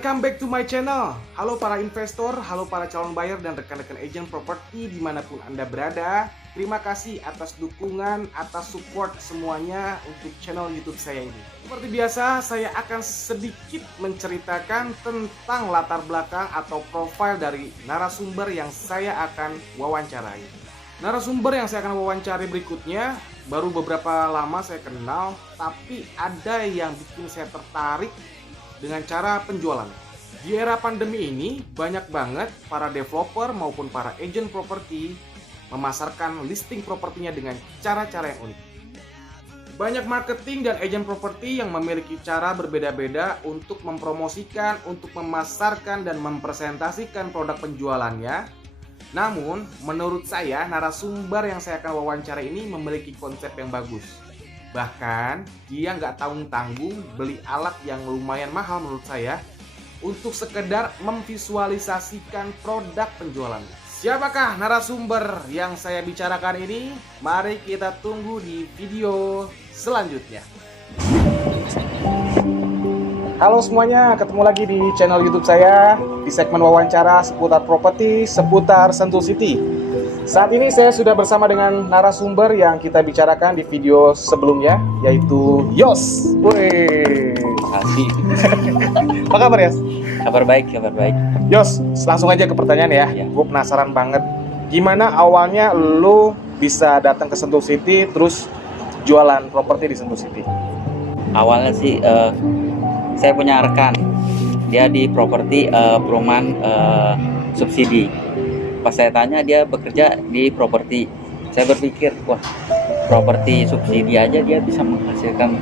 Welcome back to my channel. Halo para investor, halo para calon buyer dan rekan-rekan agent properti dimanapun Anda berada. Terima kasih atas dukungan, atas support semuanya untuk channel YouTube saya ini. Seperti biasa, saya akan sedikit menceritakan tentang latar belakang atau profil dari narasumber yang saya akan wawancarai. Narasumber yang saya akan wawancari berikutnya baru beberapa lama saya kenal, tapi ada yang bikin saya tertarik dengan cara penjualan. Di era pandemi ini, banyak banget para developer maupun para agent properti memasarkan listing propertinya dengan cara-cara yang unik. Banyak marketing dan agent properti yang memiliki cara berbeda-beda untuk mempromosikan, untuk memasarkan dan mempresentasikan produk penjualannya. Namun, menurut saya, narasumber yang saya akan wawancara ini memiliki konsep yang bagus. Bahkan, dia nggak tanggung-tanggung beli alat yang lumayan mahal menurut saya untuk sekedar memvisualisasikan produk penjualannya. Siapakah narasumber yang saya bicarakan ini? Mari kita tunggu di video selanjutnya. Halo semuanya, ketemu lagi di channel YouTube saya di segmen wawancara seputar properti, seputar Sentul City. Saat ini saya sudah bersama dengan narasumber yang kita bicarakan di video sebelumnya, yaitu Yos. Wih, Asik. apa kabar Yos? Kabar baik, kabar baik. Yos, langsung aja ke pertanyaan ya. Ya. Gue penasaran banget, gimana awalnya lo bisa datang ke Sentul City terus jualan properti di Sentul City? Awalnya sih saya punya rekan, dia di properti perumahan subsidi. Pas saya tanya dia bekerja di properti, saya berpikir wah, properti subsidi aja dia bisa menghasilkan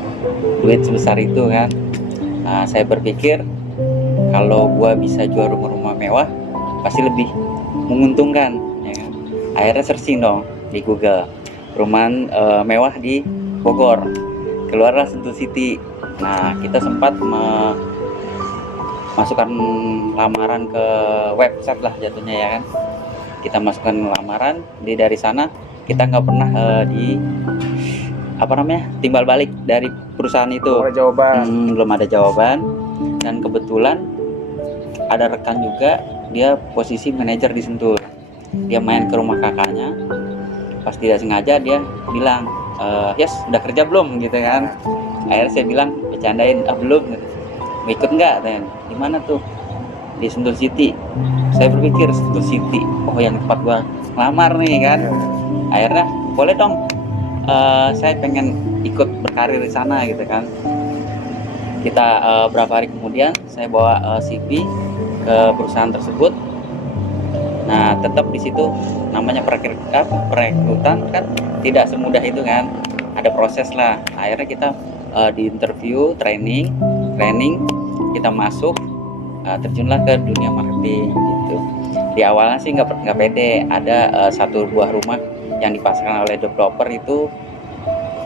duit sebesar itu kan. Nah, saya berpikir kalau gua bisa jual rumah-rumah mewah pasti lebih menguntungkan ya kan? Akhirnya searching dong di Google perumahan mewah di Bogor, keluarlah Sentul City. Nah, kita sempat masukkan lamaran ke website lah jatuhnya ya kan. Kita masukkan lamaran, dari sana kita nggak pernah timbal balik dari perusahaan itu. Belum ada jawaban. Belum ada jawaban. Dan kebetulan ada rekan juga, dia posisi manajer di Sentul. Dia main ke rumah kakaknya, pas tidak sengaja dia bilang, Yes, udah kerja belum gitu kan. Akhirnya saya bilang, bercandain, belum gitu. Mau ikut nggak? Di mana tuh? Di Sentul City. Saya berpikir Sentul City, oh yang tempat gua ngelamar nih kan. Akhirnya boleh dong, saya pengen ikut berkarir di sana gitu kan. Kita berapa hari kemudian saya bawa CV ke perusahaan tersebut. Nah, tetap di situ namanya perekrutan kan tidak semudah itu kan, ada proses lah. Akhirnya kita di interview, training kita masuk, terjunlah ke dunia marketing gitu. Di awalnya sih nggak pede, ada satu buah rumah yang dipasarkan oleh developer itu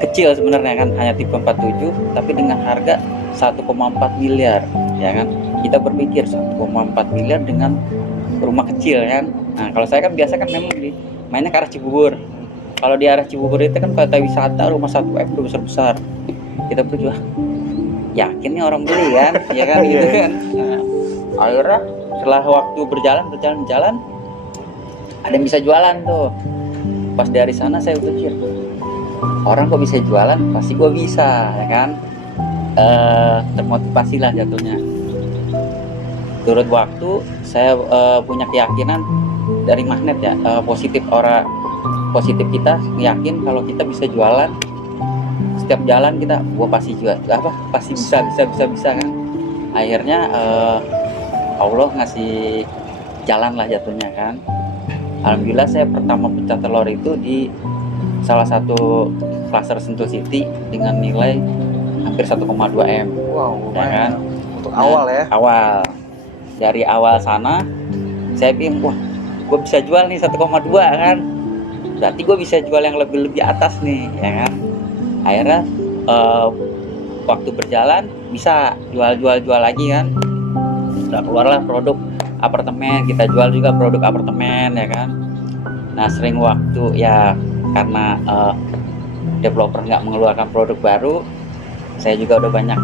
kecil sebenarnya kan, hanya tipe 47 tapi dengan harga 1,4 miliar ya kan. Kita berpikir 1,4 miliar dengan rumah kecil kan. Nah, kalau saya kan biasa kan memang mainnya ke arah Cibubur. Kalau di arah Cibubur itu kan kota wisata, rumah 1M udah besar-besar. Kita berjuang, yakin nih orang beli kan, ya kan gitu kan. Nah, akhirnya setelah waktu berjalan ada yang bisa jualan tuh. Pas dari sana saya berpikir, orang kok bisa jualan, pasti gue bisa ya kan. Termotivasi lah jatuhnya. Turut waktu saya punya keyakinan dari magnet ya, positif kita yakin kalau kita bisa jualan. Setiap jalan kita pasti bisa kan. Akhirnya Allah ngasih jalan lah jatuhnya kan. Alhamdulillah saya pertama pecah telur itu di salah satu cluster Sentul City dengan nilai hampir 1,2 M. Wow, ya kan? Untuk awal ya. Awal. Dari awal sana saya pikir wah, gue bisa jual nih 1,2 kan. Berarti gue bisa jual yang lebih atas nih ya kan. Akhirnya waktu berjalan bisa jual lagi kan. Udah keluarlah produk apartemen, kita jual juga produk apartemen ya kan. Nah, sering waktu ya karena developer nggak mengeluarkan produk baru, saya juga udah banyak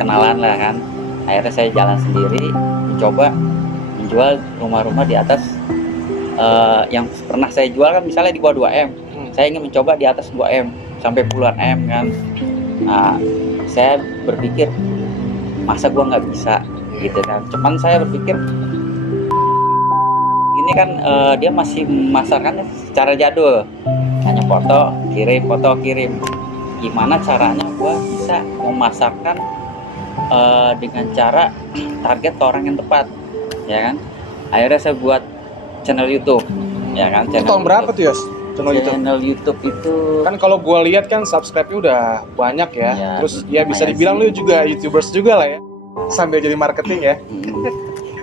kenalan lah kan. Akhirnya saya jalan sendiri, mencoba menjual rumah-rumah di atas yang pernah saya jual kan misalnya di bawah 2M. Saya ingin mencoba di atas 2M sampai puluhan M kan. Nah, saya berpikir masa gua nggak bisa gitu kan. Cuman saya berpikir ini kan dia masih memasarkan secara jadul, hanya foto kirim. Gimana caranya gua bisa memasarkan dengan cara target ke orang yang tepat, ya kan? Akhirnya saya buat channel YouTube, ya kan? Itu tahun berapa tuh Yos? Channel YouTube itu Kan kalau gue lihat kan subscribe-nya udah banyak ya. Ya, Terus ya bisa lumayan dibilang sih. lu juga YouTubers juga lah ya. Sambil jadi marketing ya.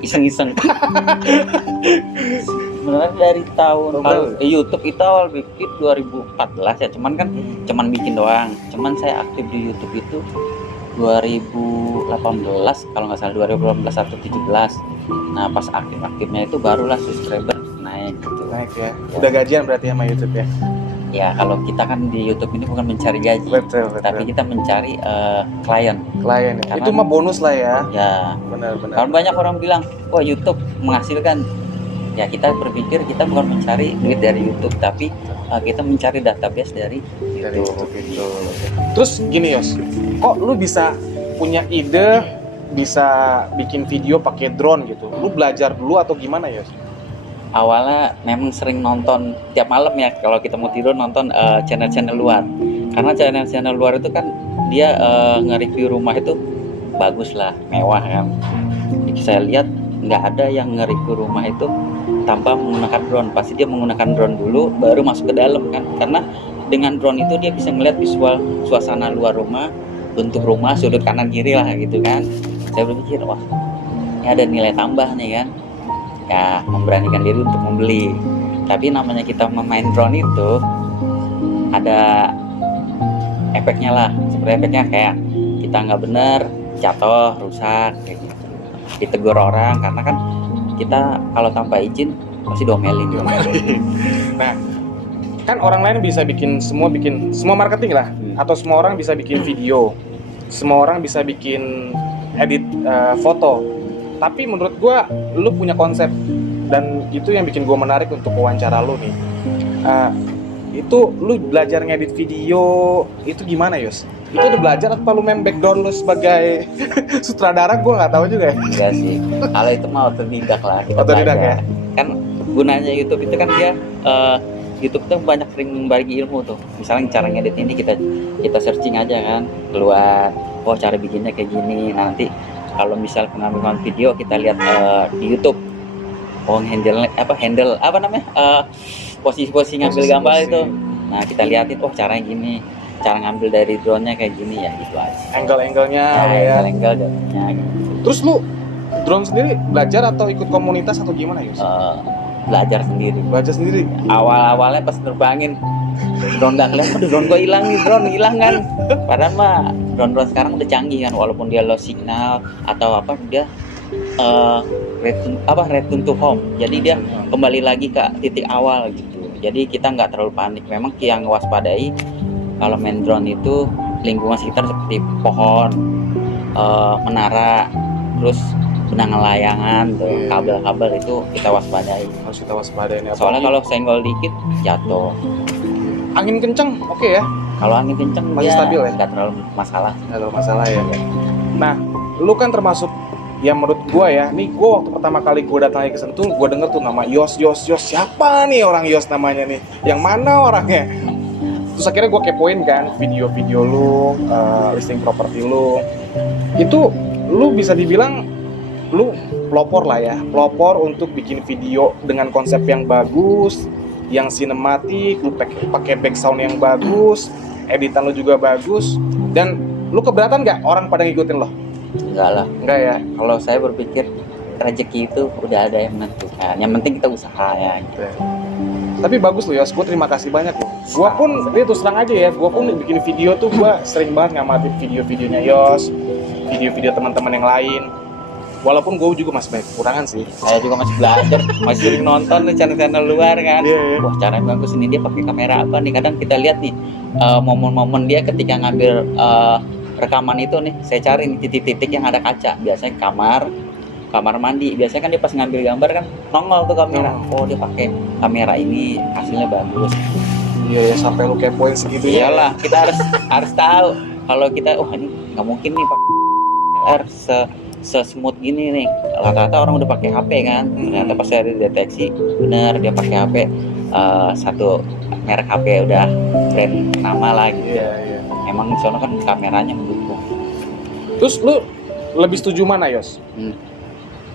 iseng-iseng. Sebenarnya dari tahun YouTube itu awal bikin 2014 ya, cuman kan cuman bikin doang. Cuman saya aktif di YouTube itu 2018 kalau nggak salah, 2018 atau 17. Nah pas aktifnya itu barulah subscriber naik gitu. Naik ya. Udah gajian berarti sama YouTube ya. Ya kalau kita kan di YouTube ini bukan mencari gaji, Betul. tapi kita mencari klien. Klien ya. Karena- Itu mah bonus lah ya. Ya Benar-benar. kalau banyak orang bilang wah YouTube menghasilkan, ya kita berpikir kita bukan mencari duit dari YouTube, tapi kita mencari database dari Dari YouTube. YouTube itu. Terus gini Yos, kok lu bisa punya ide bisa bikin video pakai drone gitu? Lu belajar dulu atau gimana Yos? Awalnya memang sering nonton tiap malam ya, kalau kita mau tidur nonton channel-channel luar, karena channel-channel luar itu kan dia nge-review rumah itu bagus lah, mewah kan. Jadi saya lihat nggak ada yang nge-review rumah itu tanpa menggunakan drone. Pasti dia menggunakan drone dulu baru masuk ke dalam kan, karena dengan drone itu dia bisa ngeliat visual suasana luar rumah, bentuk rumah, sudut kanan kiri lah gitu kan. Saya berpikir wah ini ada nilai tambah nih kan, ya memberanikan diri untuk membeli. Tapi namanya kita memain drone itu ada efeknya lah, seperti efeknya kayak kita nggak bener jatuh rusak kayak gitu, ditegur orang, karena kan kita kalau tanpa izin pasti domelin. Nah, kan orang lain bisa bikin semua marketing lah, atau semua orang bisa bikin video, semua orang bisa bikin edit foto. Tapi menurut gua, lu punya konsep, dan itu yang bikin gua menarik untuk wawancara lu nih. Itu lu belajar ngedit video itu gimana Yos? Itu udah belajar atau lu main background lu sebagai sutradara? Gua nggak tahu juga ya. Enggak sih, kalau itu mah otodidak lah kita Otodidak belajar. ya? Kan gunanya YouTube itu kan dia YouTube tuh banyak sering membagi ilmu tuh. Misalnya cara ngedit ini kita searching aja kan, keluar oh cara bikinnya kayak gini. Nah, nanti kalau misal pengambilan video kita lihat di YouTube, oh handle apa namanya, posisi-posisi ngambil gambar itu. Nah kita liatin, oh caranya gini, cara ngambil dari drone-nya kayak gini, ya gitu aja. Angle-angle-nya Nah, ya. angle jatuhnya gitu. Terus lu drone sendiri belajar atau ikut komunitas atau gimana Yus? Belajar sendiri. Belajar sendiri. Awal-awalnya pas terbangin drone nggak kelihatan, aduh drone gue hilang nih, drone hilang kan. Padahal mah drone sekarang udah canggih kan, walaupun dia low signal atau apa, dia return to home. Jadi dia kembali lagi ke titik awal gitu. Jadi kita nggak terlalu panik. Memang yang waspadai kalau main drone itu lingkungan sekitar seperti pohon, menara, terus benang layangan, tuh, kabel-kabel itu kita waspadai. Harus kita waspadain ya. Soalnya kalau senggol dikit jatuh. Angin kenceng, oke ya? Kalau angin kenceng Masih dia stabil ya? nggak terlalu masalah. Nggak ada masalah ya. Nah, lu kan termasuk yang menurut gua ya, nih gua waktu pertama kali gua datang lagi ke Sentul, gua denger tuh nama Yos. Siapa nih orang Yos namanya nih? Yang mana orangnya? Terus akhirnya gua kepoin kan video-video lu, listing properti lu. Itu lu bisa dibilang lu pelopor lah ya, pelopor untuk bikin video dengan konsep yang bagus, yang sinematik, lu pakai background yang bagus, editan lu juga bagus, dan lu keberatan nggak orang pada ngikutin lo? Enggak lah. Enggak ya? Kalau saya berpikir rezeki itu udah ada yang menentukan. Yang penting kita usaha ya. Gitu. Tapi bagus lo Yos, gue terima kasih banyak lo. Gue pun, ini terus terang aja ya, gue pun bikin video tuh gue sering banget ngamatin video-videonya Yos, video-video teman-teman yang lain. Walaupun gue juga masih banyak kekurangan sih. Saya juga masih belajar, masih sering nonton nih channel-channel luar kan. Iya. Wah caranya bagus, ini dia pakai kamera apa nih? Kadang kita lihat nih momen-momen dia ketika ngambil rekaman itu nih saya cari nih titik-titik yang ada kaca, biasanya kamar mandi, biasanya kan dia pas ngambil gambar kan nongol tuh kamera. Oh dia pakai kamera ini, hasilnya bagus. Iya ya, sampai lu kepoin segitu ya. Iyalah, kita harus tahu kalau kita ini nggak mungkin nih pakai R se-smooth gini nih. Rata-rata orang udah pakai HP kan, ternyata pas saya deteksi bener dia pakai HP satu merek HP udah brand nama lah gitu. Iya. Emang di sana kan kameranya mendukung. Terus lu lebih setuju mana, Yos?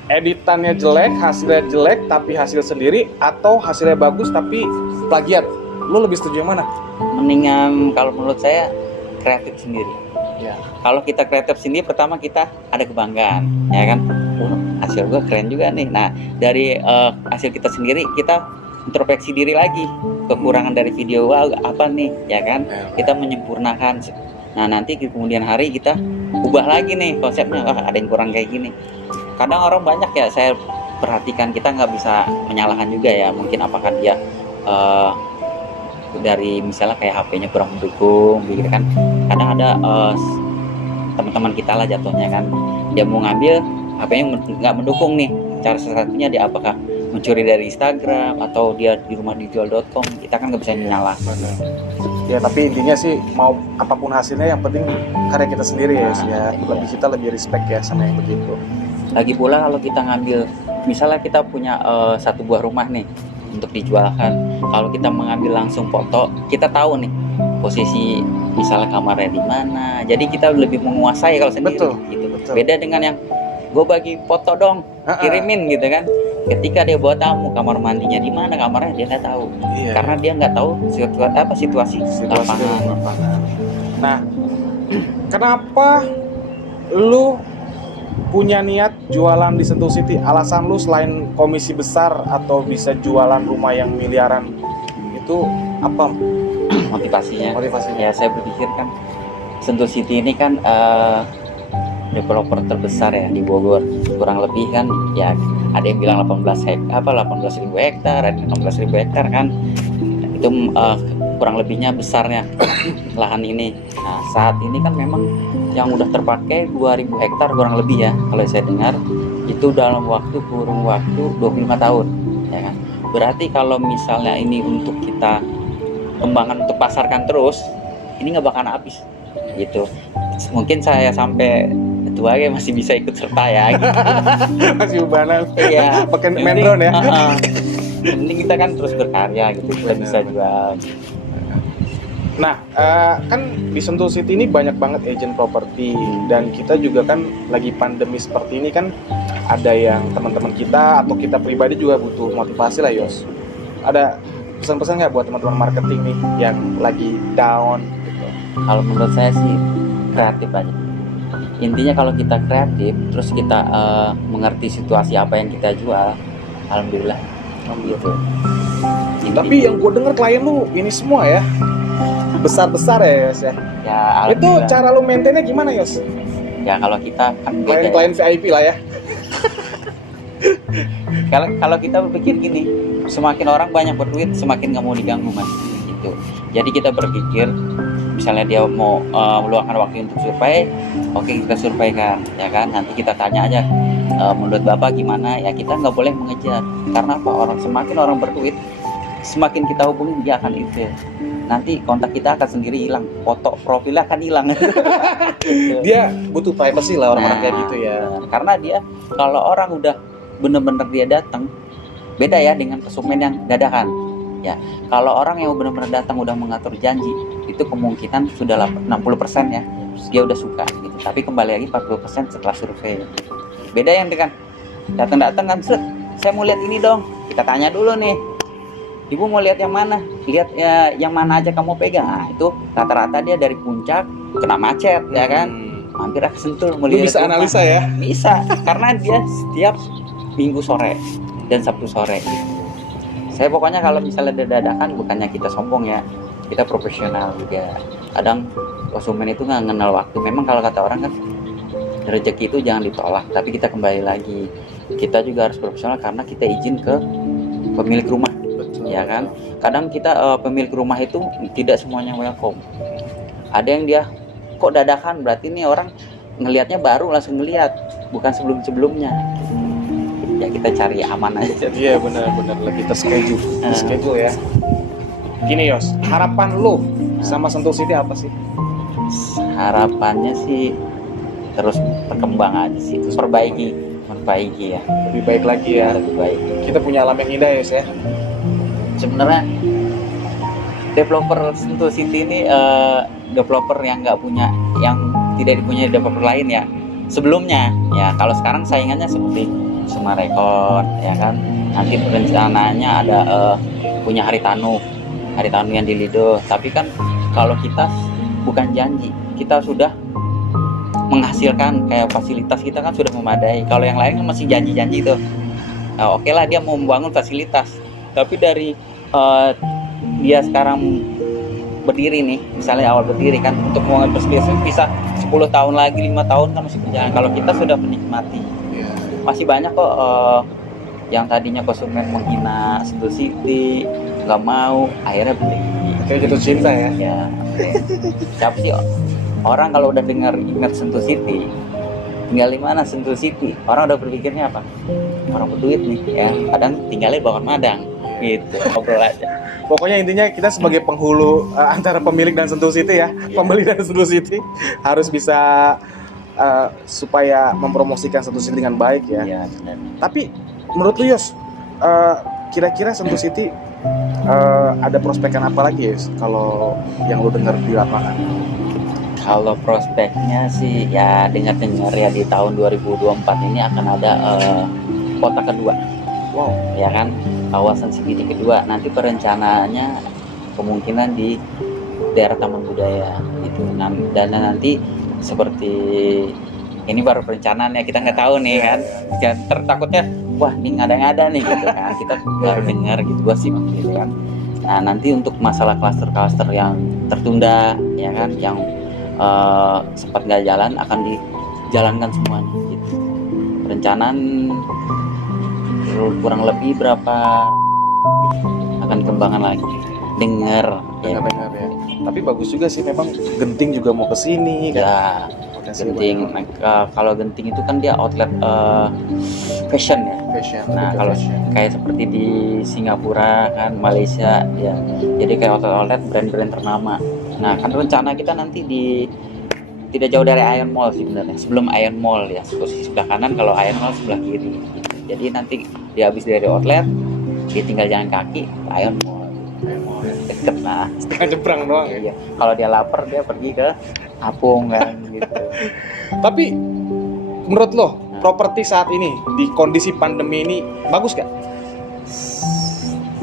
Editannya jelek, hasilnya jelek tapi hasil sendiri, atau hasilnya bagus tapi plagiat? Lu lebih setuju yang mana? Mendingan kalau menurut saya kreatif sendiri. Ya. Kalau kita kreatif sendiri, pertama kita ada kebanggaan, ya kan? Hasil gua keren juga nih. Nah, dari hasil kita sendiri, kita introspeksi diri lagi. Kekurangan dari video apa nih, ya kan? Kita menyempurnakan. Nah, nanti di kemudian hari kita ubah lagi nih konsepnya. Ada yang kurang kayak gini. Kadang orang banyak ya, saya perhatikan, kita nggak bisa menyalahkan juga ya. Mungkin apakah dia dari misalnya kayak HP-nya kurang mendukung gitu kan. Kadang ada teman-teman kita lah jatuhnya kan, dia mau ngambil HP-nya nggak mendukung nih. Cara satunya dia apakah mencuri dari Instagram atau dia di rumah dijual.com, kita kan nggak bisa menyalahkan. Ya tapi intinya sih mau apapun hasilnya yang penting karya kita sendiri ya. Kita lebih respect ya sama yang begitu. Lagi pula kalau kita ngambil, misalnya kita punya satu buah rumah nih untuk dijualkan. Kalau kita mengambil langsung foto, kita tahu nih posisi misalnya kamarnya di mana. Jadi kita lebih menguasai kalau sendiri. Betul, gitu. betul. Beda dengan yang gue bagi foto dong, kirimin gitu kan. Ketika dia bawa tamu, kamar mandinya di mana, kamarnya dia nggak tahu. Iya. Karena dia nggak tahu situasi lapangan. Nah, kenapa lu punya niat jualan di Sentul City? Alasan lu selain komisi besar atau bisa jualan rumah yang miliaran itu apa? Motivasinya. Motivasinya. Ya saya berpikir kan Sentul City ini kan developer terbesar ya di Bogor. Kurang lebih kan ya ada yang bilang 18.000 hektar, ada 16.000 hektar kan. Itu kurang lebihnya besarnya lahan ini. Nah, saat ini kan memang yang udah terpakai 2.000 hektar kurang lebih ya, kalau saya dengar itu dalam kurun waktu 25 tahun ya kan. Berarti kalau misalnya ini untuk kita kembangkan untuk pasarkan terus, ini nggak bakalan habis gitu. Mungkin saya sampai tua ya masih bisa ikut serta ya gitu. Masih ubanan. Iya, pakai main drone ya. Penting kita kan terus berkarya gitu, kita bisa jual. Nah, kan di Sentul City ini banyak banget agent properti, dan kita juga kan lagi pandemi seperti ini kan, ada yang teman-teman kita atau kita pribadi juga butuh motivasi lah, Yos. Ada pesan-pesan nggak buat teman-teman marketing nih yang lagi down gitu? Kalau menurut saya sih kreatif aja. Intinya kalau kita kreatif, terus kita mengerti situasi apa yang kita jual, alhamdulillah gitu. Tapi yang gue denger klien lu ini semua ya besar-besar ya, Yos ya. Ya Itu cara lu maintainnya gimana, Yos? Ya kalau kita kan beda Klien-klien VIP lah ya. Kalau kita berpikir gini, semakin orang banyak berduit, semakin nggak mau diganggu mas. Gitu. Jadi kita berpikir, misalnya dia mau meluangkan waktu untuk survei, oke kita surveikan, ya kan. Nanti kita tanya aja, menurut bapak gimana? Ya kita nggak boleh mengejar, karena apa? Semakin orang berduit, semakin kita hubungi dia akan ilfil. Nanti kontak kita akan sendiri hilang, foto profilnya akan hilang. Dia butuh privacy lah orang-orang kayak gitu ya. Karena dia kalau orang udah bener-bener dia datang, beda ya dengan pesumen yang dadakan. Ya, kalau orang yang benar-benar datang udah mengatur janji, itu kemungkinan sudah 60% ya, dia udah suka gitu. Tapi kembali lagi 40% setelah survei. Beda yang dengan datang-datang kan, saya mau lihat ini dong. Kita tanya dulu nih, ibu mau lihat yang mana? Lihat ya yang mana aja kamu pegang. Nah, itu rata-rata dia dari puncak kena macet ya kan. Mampir ke Sentul mau lihat. Bisa rumah. analisa ya? Bisa, karena dia setiap Minggu sore dan Sabtu sore gitu. Saya pokoknya kalau misalnya dadakan, bukannya kita sombong ya, kita profesional juga. Kadang konsumen itu nggak kenal waktu. Memang kalau kata orang kan rezeki itu jangan ditolak, tapi kita kembali lagi, kita juga harus profesional karena kita izin ke pemilik rumah. Betul, ya kan. Kadang kita pemilik rumah itu tidak semuanya welcome. Ada yang dia kok dadakan, berarti nih orang ngelihatnya baru langsung ngelihat, bukan sebelumnya. Ya kita cari aman aja. Iya benar-benar lagi terschedule ya. Gini Yos, harapan lu sama Sentul City apa sih? Harapannya sih terus berkembang aja sih, perbaiki ya, Lebih baik lagi ya. lebih baik. Kita punya alam yang indah Yos ya. Sebenarnya developer Sentul City ini developer yang tidak dipunyai developer lain ya sebelumnya ya. Kalau sekarang saingannya seperti Suma Record ya kan, nanti rencananya ada punya Haritanu yang di Lido. Tapi kan kalau kita bukan janji, kita sudah menghasilkan, kayak fasilitas kita kan sudah memadai. Kalau yang lain kan masih janji-janji tuh. Nah, oke lah dia mau membangun fasilitas, tapi dari dia sekarang berdiri nih, misalnya awal berdiri kan, untuk membangun fasilitas bisa 10 tahun lagi, 5 tahun kan masih berjalan. Kalau kita sudah menikmati, masih banyak kok yang tadinya konsumen menghina Sentul City, nggak mau, akhirnya beli. Kayak jatuh cinta ya. Ya, siapa sih orang kalau udah ingat Sentul City, tinggal di mana Sentul City, orang udah berpikirnya apa? Orang berduit nih ya, kadang tinggalnya Bakar Madang gitu, ngobrol aja. Pokoknya intinya kita sebagai penghulu antara pemilik dan Sentul City ya, pembeli dan Sentul City harus bisa supaya mempromosikan Sentul City dengan baik ya. Iya, benar. Tapi menurut lu Yos, kira-kira Sentul City ada prospekan apa lagi Yos kalau yang lu dengar di lapangan? Kalau prospeknya sih ya dengar-dengar ya di tahun 2024 ini akan ada kota kedua. Wow, Ya kan, kawasan CBD kedua. Nanti perencanaannya kemungkinan di daerah Taman Budaya gitu. Dan nanti seperti ini baru perencanaan ya, kita nggak tahu nih kan. Takutnya wah ini ngada-ngada nih gitu kan. Kita baru dengar gitu, gua sih gitu kan. Nah nanti untuk masalah klaster-klaster yang tertunda ya kan, yang sempat nggak jalan akan dijalankan semuanya gitu. Perencanaan kurang lebih berapa akan kembangan lagi, dengar ya. benar ya. Tapi bagus juga sih, memang Genting juga mau ke sini kan. Ya Potensi Genting. banyak. Kalau Genting itu kan dia outlet fashion ya. Fashion. Nah lebih ke kalau fashion. kayak seperti di Singapura kan, Malaysia ya, jadi kayak outlet brand-brand ternama. Nah kan rencana kita nanti tidak jauh dari Ion Mall sih sebenarnya. Sebelum Ion Mall ya, posisi sebelah kanan, kalau Ion Mall sebelah kiri. Jadi nanti dia habis dari outlet, dia tinggal jalan kaki ke Ion Mall. Deket lah. Setengah jebrang doang ya. Iya. Kalau dia lapar dia pergi ke Apung kan gitu. Tapi menurut lo properti saat ini di kondisi pandemi ini bagus gak?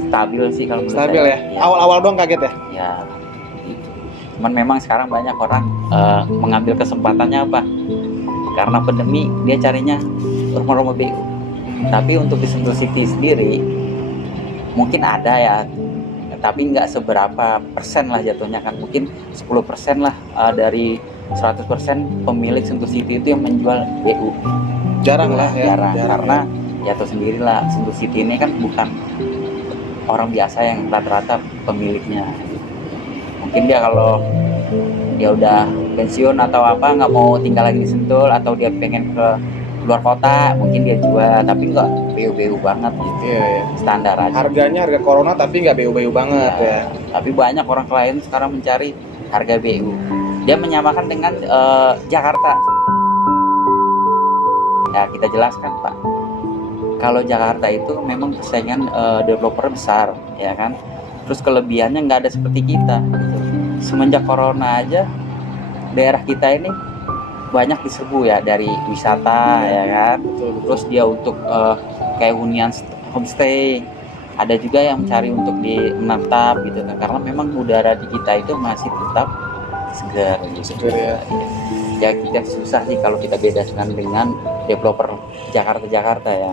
Stabil sih kalau menurut Stabil saya. ya? Awal-awal doang kaget ya? Ya gitu. Cuman memang sekarang banyak orang mengambil kesempatannya apa? Karena pandemi dia carinya rumah-rumah BU. Tapi untuk di Sentul City sendiri mungkin ada ya, tapi nggak seberapa persen lah jatuhnya kan, mungkin 10% lah dari 100% pemilik Sentul City itu yang menjual BU. Jarang lah ya. Jarang karena ya tahu sendirilah, Sentul City ini kan bukan orang biasa yang rata-rata pemiliknya. Mungkin dia kalau dia udah pensiun atau apa, nggak mau tinggal lagi di Sentul, atau dia pengen ke luar kota, mungkin dia jual, tapi nggak BU banget gitu. Iya. Standar aja. Harganya harga corona tapi nggak BU banget ya. Tapi banyak orang klien sekarang mencari harga BU. Dia menyamakan dengan Jakarta. Ya kita jelaskan Pak. Kalau Jakarta itu memang persaingan developer besar, ya kan. Terus kelebihannya nggak ada seperti kita. Gitu. Semenjak corona aja, daerah kita ini banyak diserbu ya dari wisata ya kan. Betul. Terus dia untuk kayak hunian homestay, ada juga yang mencari untuk di menetap gitu kan, karena memang udara di kita itu masih tetap segar gitu. Segar ya. Ya kita susah sih kalau kita bedakan dengan developer Jakarta ya.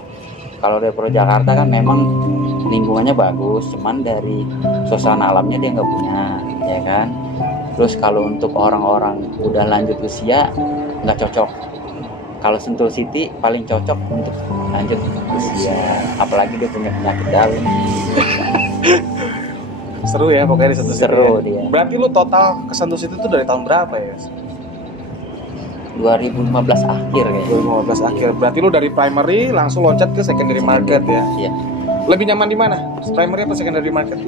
Kalau developer Jakarta kan memang lingkungannya bagus, cuman dari suasana alamnya dia nggak punya ya kan. Terus kalau untuk orang-orang udah lanjut usia nggak cocok. Kalau Sentul City paling cocok untuk lanjut usia, apalagi dia punya penyakit dalam. Seru ya pokoknya di Sentul City. Seru Ya. dia. Berarti lu total ke Sentul City itu dari tahun berapa ya? 2015 akhir kayaknya. 2015 akhir. Berarti lu dari primary langsung loncat ke secondary market ya? Iya. Lebih nyaman di mana? Primary apa secondary market?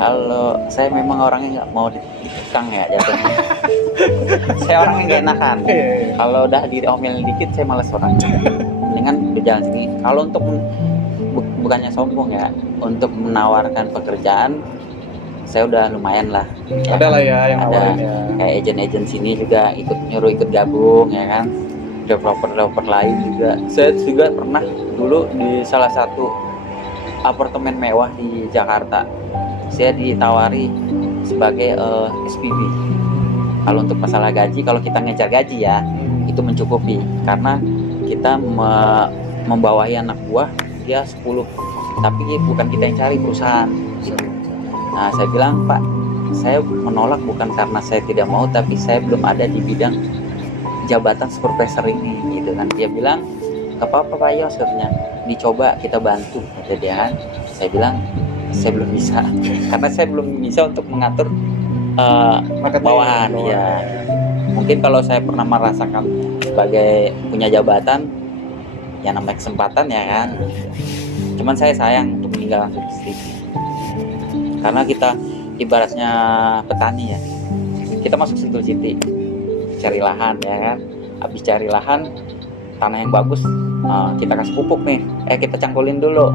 Kalau saya memang orangnya nggak mau dikekang ya jatuhnya. Saya orangnya nggak enakan. Kalau udah diomelin dikit saya malas orangnya. Mendingan berjalan sini. Kalau untuk bukannya sombong ya, untuk menawarkan pekerjaan saya udah lumayan lah. Ada lah ya yang Ada. nawarin ya. Kayak agent sini juga ikut gabung ya kan. Developer lain juga. Saya juga pernah dulu di salah satu apartemen mewah di Jakarta. Saya ditawari sebagai SPV. Kalau untuk masalah gaji, kalau kita ngejar gaji ya, itu mencukupi karena kita membawahi anak buah dia 10, tapi bukan kita yang cari, perusahaan gitu. Nah saya bilang, Pak, saya menolak bukan karena saya tidak mau, tapi saya belum ada di bidang jabatan supervisor ini gitu kan. Dia bilang, gak apa-apa Pak Yos, katanya, dicoba, kita bantu gitu dia kan. Saya bilang saya belum bisa karena saya belum bisa untuk mengatur bawahan ya. Mungkin kalau saya pernah merasakan sebagai punya jabatan ya, namanya kesempatan ya kan. Cuman saya sayang untuk meninggalkan City karena kita ibaratnya petani ya, kita masuk Sentul City cari lahan ya kan. Habis cari lahan, tanah yang bagus kita kasih pupuk nih, kita cangkulin dulu,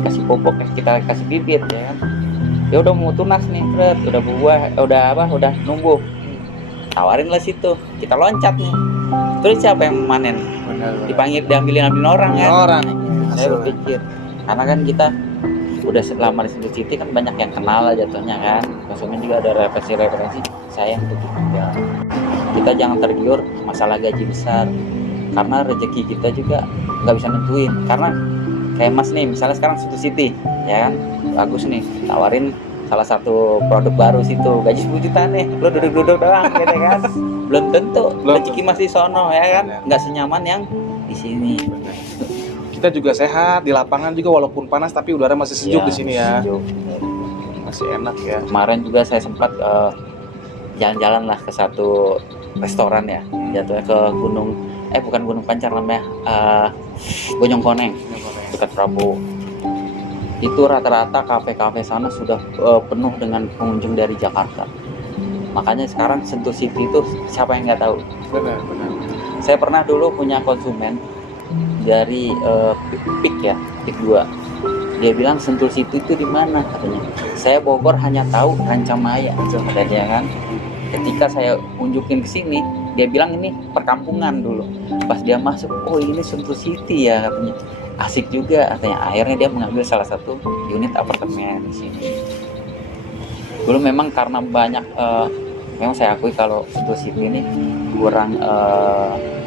kasih pupuk, kita kasih bibit ya kan. Ya udah mau tunas nih, udah buah, udah numbuh, tawarin lah situ, kita loncat nih. Terus siapa yang memanen? Diambilin orang kan. Saya berpikir karena kan kita udah lama di Sentul City kan, banyak yang kenal lah jatuhnya kan, konsumen juga ada referensi. Saya untuk kita jangan tergiur masalah gaji besar, karena rezeki kita juga nggak bisa nentuin. Karena kayak Mas nih, misalnya sekarang Sentul City ya kan, bagus nih, tawarin salah satu produk baru situ, gaji 10 juta nih, lo duduk-duduk doang gitu kan. Belum tentu rezeki masih sono ya kan, nggak senyaman yang di sini. Kita juga sehat di lapangan juga, walaupun panas tapi udara masih sejuk di sini ya. Sejuk. Masih enak ya. Kemarin juga saya sempat jalan-jalan lah ke satu restoran ya, jatuhnya ke bukan Gunung Pancar namanya, Bojong Koneng dekat Prabowo. Itu rata-rata kafe-kafe sana sudah penuh dengan pengunjung dari Jakarta. Makanya sekarang Sentul City itu siapa yang nggak tahu. Benar. Saya pernah dulu punya konsumen dari PIK 2. Dia bilang Sentul City itu di mana katanya. Saya Bogor hanya tahu Rancamaya kata dia kan. Ketika saya unjukin ke sini, dia bilang ini perkampungan dulu. Pas dia masuk, oh ini Sentul City ya katanya. Asik juga katanya. Akhirnya dia mengambil salah satu unit apartemen di sini. Dulu memang karena banyak memang saya akui kalau Sentul City ini kurang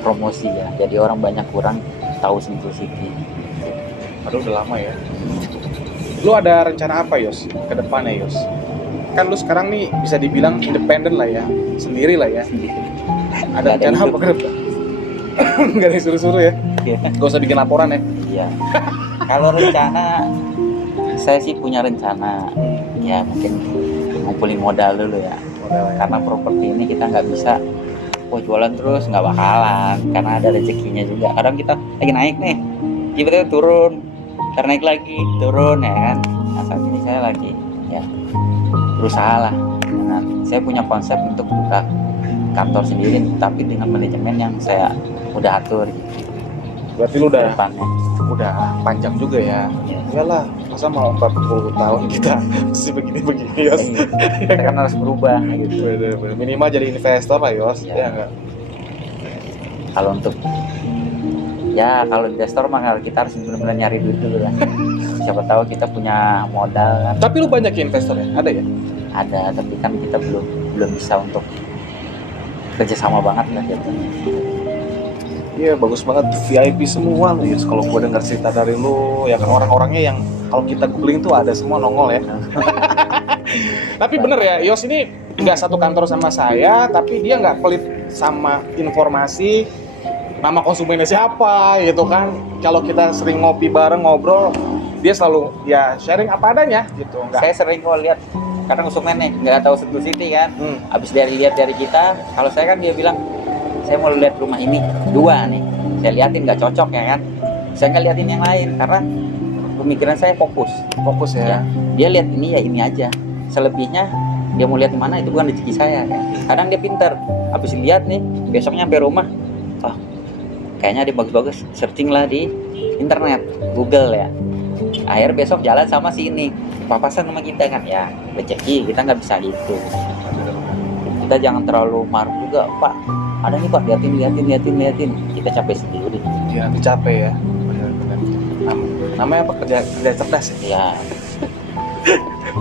promosi ya. Jadi orang banyak kurang tahu Sentul City. Aduh udah lama ya. Lu ada rencana apa Yos ke depannya Yos? Kan lu sekarang nih bisa dibilang independen lah ya, sendiri lah ya. Ada rencana apa ke depan? Gak ada suruh-suruh ya? Gak usah bikin laporan ya? Iya. Kalau rencana, saya sih punya rencana. Ya mungkin ngumpulin modal dulu ya. Karena properti ini kita nggak bisa jualan terus, nggak bakalan, karena ada rezekinya juga. Kadang kita lagi naik nih, tiba-tiba turun, ntar naik lagi, turun ya kan. Nah saat ini saya lagi ya berusaha lah. Nah, saya punya konsep untuk buka kantor sendiri, tapi dengan manajemen yang saya udah atur gitu. Berarti lu udah depannya udah panjang juga ya. Iyalah, masa mau 40 tahun kita masih begini-begini Yos. Kita kan harus berubah gitu. Bener. Minimal jadi investor lah Yos. Ya enggak? Kalau untuk kalau investor mah kita harus benar-benar nyari duit dulu lah. Siapa tahu kita punya modal kan. Tapi lu banyak ya investor ya? Ada ya? Ada, tapi kan kita belum bisa untuk kerjasama banget lah gitu. Iya bagus banget, VIP semua loh Yos. Kalau gue dengar cerita dari lu, ya kan orang-orangnya yang kalau kita googling tuh ada semua nongol ya. Tapi bener ya, Yos ini nggak satu kantor sama saya, tapi dia nggak pelit sama informasi, nama konsumennya siapa gitu kan. Kalau kita sering ngopi bareng ngobrol, dia selalu ya sharing apa adanya gitu. Saya sering kok lihat kadang konsumen nih nggak tahu Sentul City kan. Abis lihat dari kita, kalau saya kan dia bilang saya mau lihat rumah ini 2 nih, saya liatin nggak cocok ya kan, saya nggak liatin yang lain karena pemikiran saya fokus ya. Dia lihat ini ya ini aja, selebihnya dia mau lihat di mana itu bukan rezeki saya kan. Kadang dia pintar, habis lihat nih besoknya sampai rumah, oh kayaknya dia bagus-bagus, searching lah di internet, Google ya. Akhir besok jalan sama si ini, papasan sama kita kan, ya rezeki kita nggak bisa gitu. Kita jangan terlalu marah juga, Pak. Ada nih Pak, liatin. Kita capek sendiri. Iya, nanti capek ya. Benar-benar. Namanya apa? Kerja cerdas ya. Ya,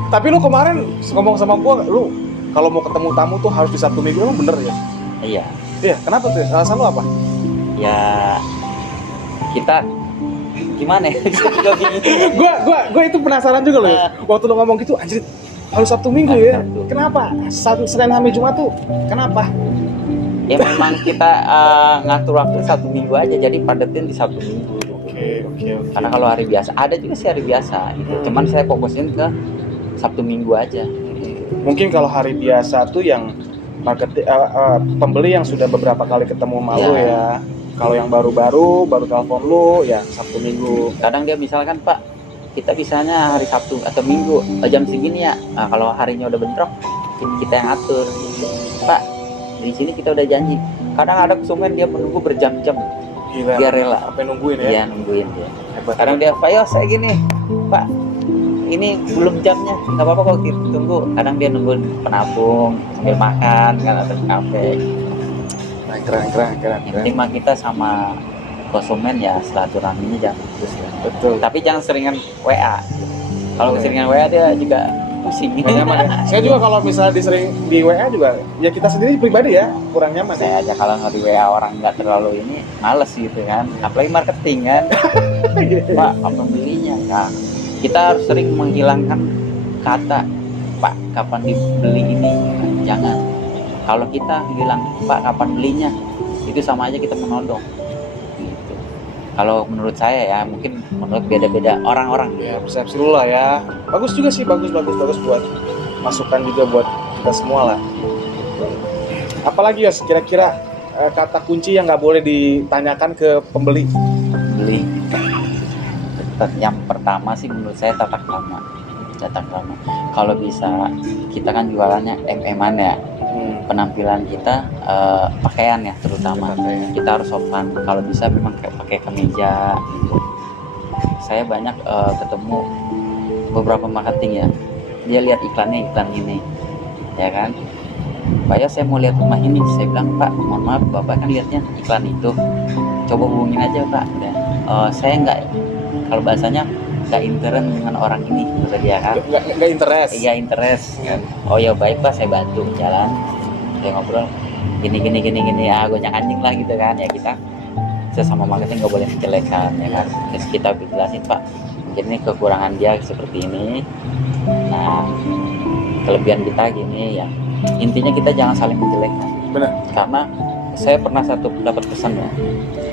Tapi lu kemarin ngomong sama gua, lu kalau mau ketemu tamu tuh harus di Sabtu Minggu, emang bener ya? iya. Iya, kenapa tuh? Alasan lu apa? Ya kita gimana ya? Kita juga bingung. Gua itu penasaran juga loh ya. Waktu lu ngomong gitu, anjir harus Sabtu Minggu ya. Sabtu. Kenapa? Senin sampai Jumat tuh kenapa? Ya memang kita ngatur waktu Sabtu Minggu aja, jadi padetin di Sabtu Minggu. Oke. Karena kalau hari biasa ada juga sih hari biasa gitu. Cuman saya fokusin ke Sabtu Minggu aja. Mungkin kalau hari biasa tuh yang pembeli yang sudah beberapa kali ketemu sama lu ya. Kalau yang baru telepon lu ya Sabtu Minggu. Kadang dia misalkan, Pak, kita bisanya hari Sabtu atau Minggu jam segini ya. Nah, kalau harinya udah bentrok, kita yang atur. Pak, di sini kita udah janji. Kadang ada konsumen dia menunggu berjam-jam. Gila. Dia rela. Sampai nungguin ya. Iya, nungguin dia. Hebat. Kadang dia, Pak, yo saya gini, Pak, ini belum jamnya, nggak apa-apa kalau kita tunggu. Kadang dia nungguin penabung sambil makan kan atau di kafe. Keren. Intinya mah kita sama konsumen ya silaturahminya jangan putus ya. Betul. Tapi jangan seringan WA. Kalau keseringan WA dia juga pusing. Nggak nyaman ya. Saya juga kalau misalnya disering di WA juga, ya kita sendiri pribadi ya kurang nyaman ya. Saya aja kalau nggak di WA orang nggak terlalu ini males gitu kan. Apalagi marketing kan. Pak, apa belinya? Nah, kita harus sering menghilangkan kata Pak, kapan dibeli ini? Jangan. Kalau kita bilang Pak, kapan belinya? Itu sama aja kita menodong. Gitu. Kalau menurut saya ya, mungkin menurut beda-beda orang-orang. Ya persepsi lu lah ya. Bagus juga sih, bagus buat masukan juga buat kita semua lah. Apalagi ya kira-kira kata kunci yang nggak boleh ditanyakan ke pembeli. Beli. Yang pertama sih menurut saya tata krama. Kalau bisa kita kan jualannya MM-an ya. Penampilan kita pakaian ya terutama kita harus sopan, kalau bisa memang pakai kemeja gitu. Saya banyak ketemu beberapa marketing ya, dia lihat iklan ini ya kan, Pak ya saya mau lihat rumah ini. Saya bilang, Pak mohon maaf Bapak kan lihatnya iklan itu, coba hubungin aja Pak ya. Saya nggak, kalau bahasanya nggak intern dengan orang ini, kata dia kan. Nggak interest. Iya interest kan. Oh ya baik Pak, saya bantu jalan. Saya ngobrol gini ya, gojek anjing lah gitu kan ya. Kita sesama marketing nggak boleh menjelekan ya kan. Terus kita jelasin, Pak mungkin ini kekurangan dia seperti ini, nah kelebihan kita gini ya. Intinya kita jangan saling menjelekan. Benar. Karena saya pernah dapat pesan ya,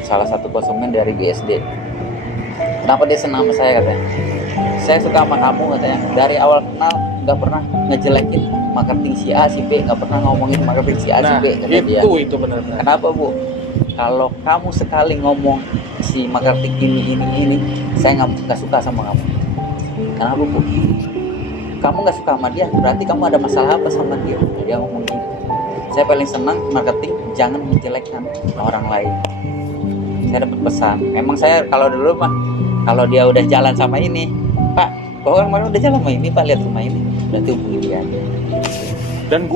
salah satu konsumen dari BSD. Kenapa dia senang sama saya katanya? Saya suka sama kamu katanya. Dari awal kenal nggak pernah ngejelekin marketing si A si B, nggak pernah ngomongin marketing si A si B kata dia. Itu benar-benar. Kenapa Bu? Kalau kamu sekali ngomong si marketing ini, saya nggak suka sama kamu. Kenapa Bu? Kamu nggak suka sama dia, berarti kamu ada masalah apa sama dia? Dia ngomong gitu. Saya paling senang marketing jangan menjelekkan orang lain. Saya dapat pesan. Memang saya kalau dulu mah, kalau dia udah jalan sama ini, Pak, bahwa kemarin udah jalan sama ini, Pak lihat rumah ini, berarti hubungi dia. Dan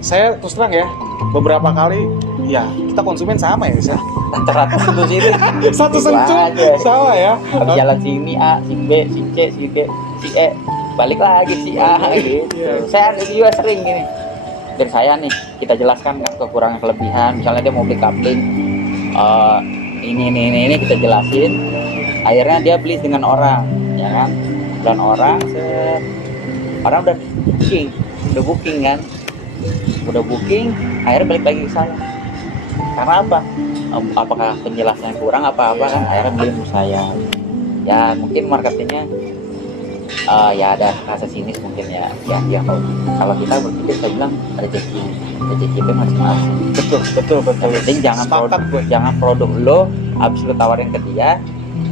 saya terus terang ya, beberapa kali ya kita konsumen sama ya bisa. Rata-rata sentuh sini. Satu sentuh sama ya. Habis jalan sini A, si B, si C, si D, si E, balik lagi si A gitu. Saya juga sering gini. Dari saya nih, kita jelaskan kekurangan kelebihan. Misalnya dia mau beli kapling, ini kita jelasin. Akhirnya dia beli dengan orang, ya kan? Dan orang udah booking kan, akhirnya balik lagi ke saya. Karena apa? Apakah penjelasannya kurang apa kan? Akhirnya beli sama saya. Ya mungkin marketingnya ya ada rasa sinis mungkin ya kalau kita berpikir saya bilang rezeki itu masing-masing. Betul. Yang penting jangan produk lo habis lo tawarin ke dia,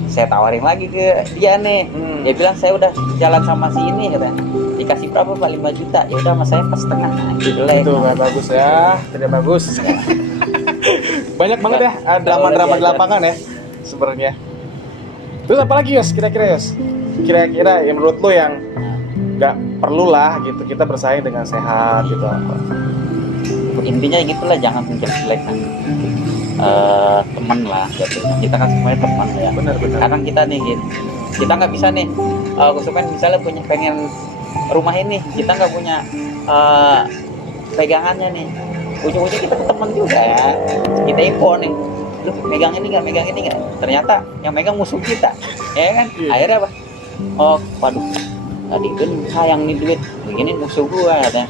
saya tawarin lagi ke dia nih. Dia bilang saya udah jalan sama si ini katanya, dikasih berapa Pak? 5 juta. Ya udah mas saya pas setengah. Nah, itu jelek. Itu nggak bagus ya, tidak bagus. Banyak banget ya drama-drama di lapangan ya sebenarnya. Terus apa lagi Yos? Kira-kira yang menurut lo yang nggak perlu lah gitu kita bersaing dengan sehat gitu apa? Intinya gitulah, jangan menjelek-jelekan teman lah gitu. Kita kan semuanya teman ya. Benar. Kadang kita nih gitu, kita nggak bisa nih konsumen misalnya pengen rumah ini, kita nggak punya pegangannya nih, ujung-ujung kita teman juga ya, kita info nih, lu megang ini nggak, ternyata yang megang musuh kita ya kan. Akhirnya apa, oh waduh tadi kan sayang nih duit begini musuh gua katanya.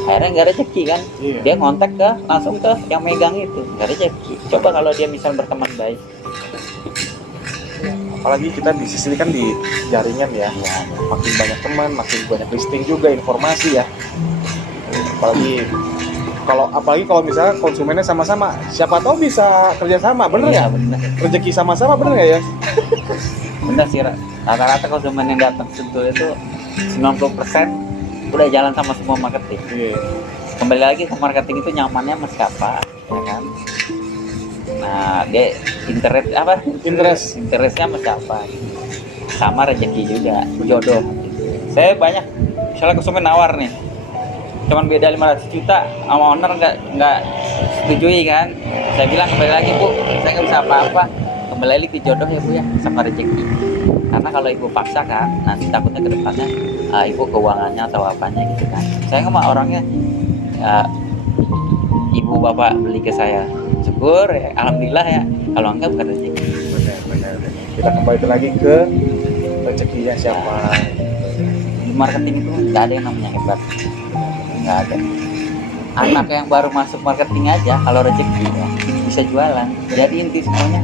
Akhirnya nggak rezeki kan. Dia ngontak langsung ke yang megang itu, nggak rezeki. Coba kalau dia misal berteman baik, apalagi kita di sini kan di jaringan ya, makin banyak teman, makin banyak listing juga informasi ya. Apalagi kalau misalnya konsumennya sama-sama, siapa tahu bisa kerjasama, bener ya? nggak? Bener. Rezeki sama-sama, bener nggak ya? Bener sih, rata-rata konsumen yang datang Sentul itu 90% udah jalan sama semua marketing. Kembali lagi ke marketing itu nyamannya sama siapa, ya kan? Nah, dia interestnya sama siapa, sama rezeki juga, jodoh. Saya banyak, misalnya konsumen nawar nih, cuman beda 500 juta, sama owner nggak setujui kan. Saya bilang kembali lagi Bu, saya nggak bisa apa-apa, kembali lagi ke jodoh ya Bu ya, sama rezeki. Karena kalau ibu paksa kan, nanti takutnya ke depannya ibu keuangannya atau apanya gitu kan. Saya nggak mau orangnya ibu bapak beli ke saya, syukur ya, alhamdulillah ya. Kalau enggak bukan rezeki. Benar. Kita kembali lagi ke rezekinya siapa. Di marketing itu nggak ada yang namanya hebat, nggak ada. Anak yang baru masuk marketing aja kalau rezeki ya, bisa jualan. Jadi inti semuanya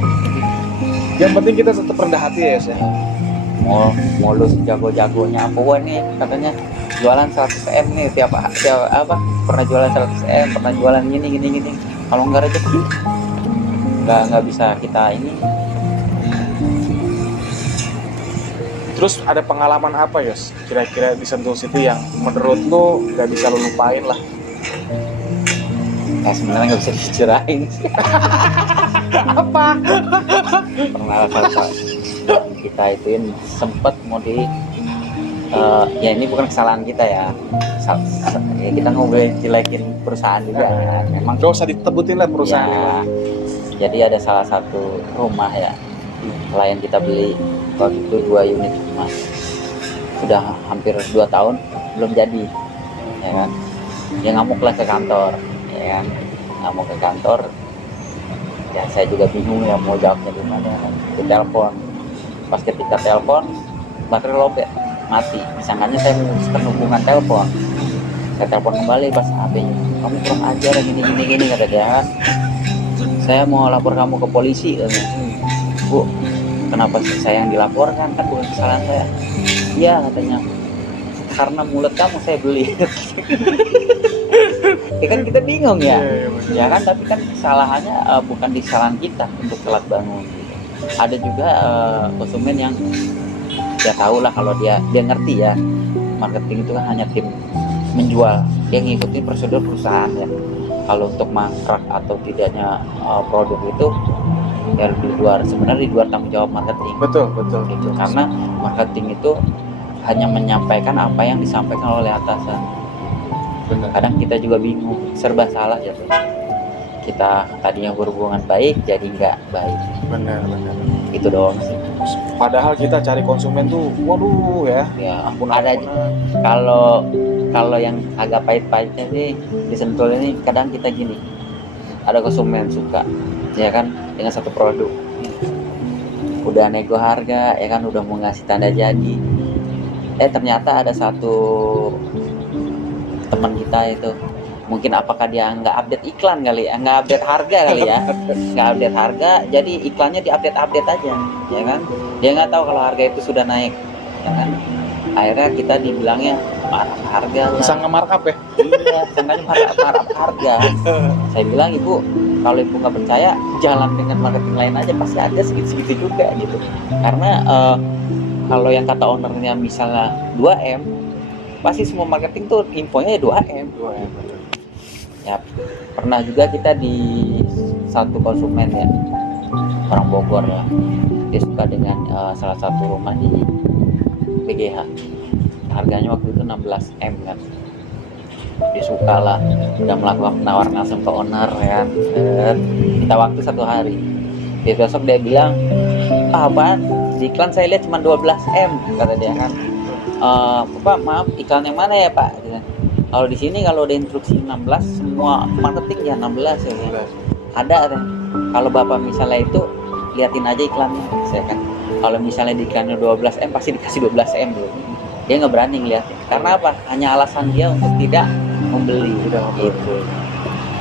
yang penting kita tetap rendah hati ya Yos ya. Mau lu jago-jagonya apa nih katanya jualan 100 M nih tiap apa pernah jualan 100 M, pernah jualan gini. Kalau nggak rezeki nggak bisa kita ini. Terus ada pengalaman apa Yos kira-kira di Sentul City yang menurut lo nggak bisa lo lupain lah? Ya sebenarnya nggak bisa dicerain. Apa? Pernah salah kita ituin sempet mau di ya ini bukan kesalahan kita ya, kita ngobrolin jelekin perusahaan juga ya. Memang gak usah ditebutin lah perusahaan ya, jadi ada salah satu rumah ya klien kita beli waktu itu 2 unit rumah, sudah hampir 2 tahun belum jadi ya kan. Dia ngamuk lah ke kantor ya kan, ngamuk ke kantor ya. Saya juga bingung ya mau jawabnya gimana. Ke telepon, pas ketika telepon baterai lobet mati, disangkanya saya memutuskan hubungan telepon. Saya telepon kembali pas HP-nya, kamu kurang ajar gini kata dia kan. Saya mau lapor kamu ke polisi. Bu, kenapa saya yang dilaporkan, kan bukan kesalahan saya. Iya katanya, karena mulut kamu saya beli. Ya kan kita bingung ya. Ya kan, tapi kan kesalahannya bukan di kesalahan kita untuk telat bangun gitu. Ada juga konsumen yang dia tahu lah, kalau dia ngerti ya, marketing itu kan hanya tim menjual, dia ngikutin prosedur perusahaan ya. Kalau untuk mangkrak atau tidaknya produk itu ya sebenarnya di luar tanggung jawab marketing. Betul gitu. Karena marketing itu hanya menyampaikan apa yang disampaikan oleh atasan. Benar. Kadang kita juga bingung, serba salah ya. Kita tadinya berhubungan baik jadi nggak baik. Benar. Itu doang sih. Padahal kita cari konsumen tuh, waduh ya. Ya Ampun. ada aja. Kalau yang agak pahit-pahitnya sih di Sentul ini, kadang kita gini, ada konsumen suka ya kan dengan satu produk, udah nego harga ya kan, udah mau ngasih tanda jadi, ternyata ada satu teman kita itu, mungkin apakah dia nggak update iklan kali ya, nggak update harga kali ya, nggak update harga, jadi iklannya di update aja ya kan. Dia nggak tahu kalau harga itu sudah naik ya kan. akhirnya kita dibilangnya markup harga lah. Sangka markup ya? Iya, sangkanya markup harga. Saya bilang, ibu, kalau ibu nggak percaya, jalan dengan marketing lain aja, pasti ada segitu-segitu juga gitu. Karena kalau yang kata ownernya misalnya 2M, pasti semua marketing tuh infonya ya 2M. Ya, pernah juga kita di satu konsumen ya, orang Bogor ya, dia suka dengan salah satu rumah di BGH, harganya waktu itu 16M kan. Dia suka lah, udah melakukan penawaran langsung ke owner ya, kita waktu 1 hari. Besok dia bilang, apaan, di iklan saya lihat cuma 12M, kata dia kan. Bapak maaf, iklan yang mana ya Pak? Kalau di sini kalau ada instruksi 16, semua marketing ya 16 ya. Ada kan? Kalau Bapak misalnya itu liatin aja iklannya, saya kan. Kalau misalnya di iklannya 12M pasti dikasih 12M dulu. Dia nggak berani ngeliatin. Karena apa? Hanya alasan dia untuk tidak membeli. Gitu.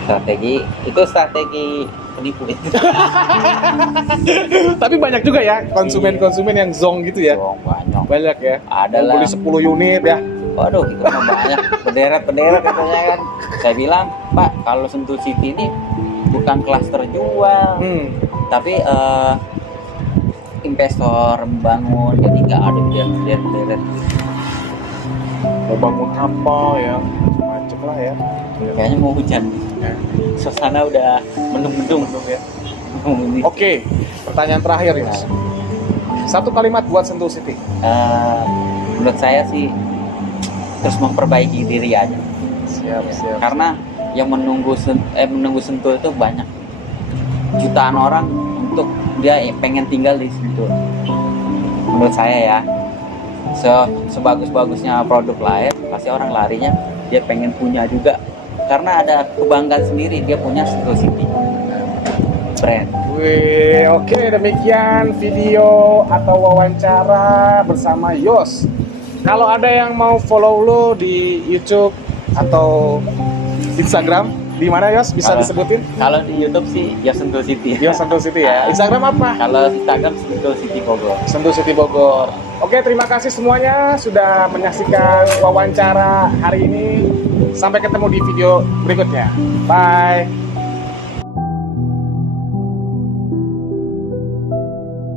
Strategi penipu itu. Tapi banyak juga ya konsumen-konsumen yang zong gitu ya. Zong banyak. Banyak ya. Ada lah. Beli 10 unit ya. Waduh, itu mah banyak. Bendera katanya kan. Saya bilang, Pak, kalau Sentul City ini bukan klaster jual, tapi investor membangun, jadi nggak ada bendera. Mau bangun apa ya, macem lah ya. Kayaknya mau hujan. Suasana udah mendung-mendung ya. Oke, pertanyaan terakhir ya. Satu kalimat buat Sentul City. Menurut saya sih terus memperbaiki diri aja. Siap. Karena yang menunggu Sentul itu banyak, jutaan orang untuk dia pengen tinggal di Sentul. Menurut saya ya, sebagus-bagusnya produk lain pasti orang larinya dia pengen punya juga, karena ada kebanggaan sendiri dia punya Sentul City brand. Wih, oke, demikian video atau wawancara bersama Yos. Kalau ada yang mau follow lo di YouTube atau Instagram, di mana Yos? Bisa disebutin? Kalau di YouTube sih Yos Sentul City. Yos Sentul City ya. Instagram apa? Kalau Instagram Sentul City Bogor. Sentul City Bogor. Oke, terima kasih semuanya sudah menyaksikan wawancara hari ini. Sampai ketemu di video berikutnya. Bye.